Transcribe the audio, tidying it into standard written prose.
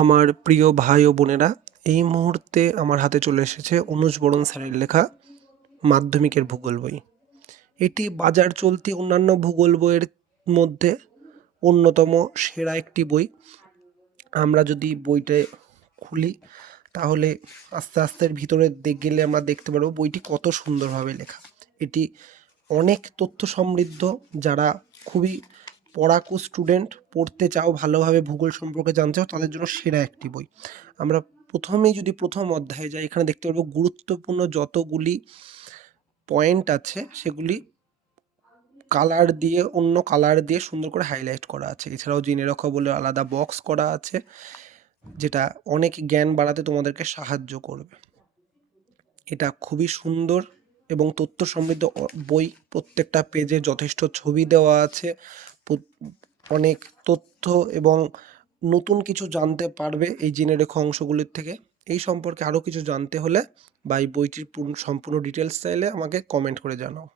আমার প্রিয় ভাই ও বোনেরা, এই মুহূর্তে আমার হাতে চলে এসেছে অনুজ বরণ স্যারের লেখা মাধ্যমিকের ভূগোল বই। এটি বাজার চলতি অন্যান্য ভূগোল বইয়ের মধ্যে অন্যতম সেরা একটি বই। আমরা যদি বইটা খুলি তাহলে আস্তে আস্তে এর ভিতরে গেলে আমরা দেখতে পারবো বইটি কত সুন্দরভাবে লেখা। এটি অনেক তথ্য সমৃদ্ধ। যারা খুবই পড়াকু স্টুডেন্ট, পড়তে চাও, ভালোভাবে ভূগোল সম্পর্কে জানতে চাও, তাদের জন্য সেরা একটি বই। আমরা প্রথমেই যদি প্রথম অধ্যায়ে যাই, এখানে দেখতে পারবো গুরুত্বপূর্ণ যতগুলি পয়েন্ট আছে সেগুলি অন্য কালার দিয়ে সুন্দর করে হাইলাইট করা আছে। এছাড়াও জেনে রাখো বলে আলাদা বক্স করা আছে, যেটা অনেক জ্ঞান বাড়াতে তোমাদেরকে সাহায্য করবে। এটা খুবই সুন্দর এবং তথ্য সমৃদ্ধ বই। প্রত্যেকটা পেজে যথেষ্ট ছবি দেওয়া আছে। অনেক তথ্য এবং নতুন কিছু জানতে পারবে এই জেনে রেখো অংশগুলির থেকে। এই সম্পর্কে আরও কিছু জানতে হলে বা এই বইটির সম্পূর্ণ ডিটেলস চাইলে আমাকে কমেন্ট করে জানাও।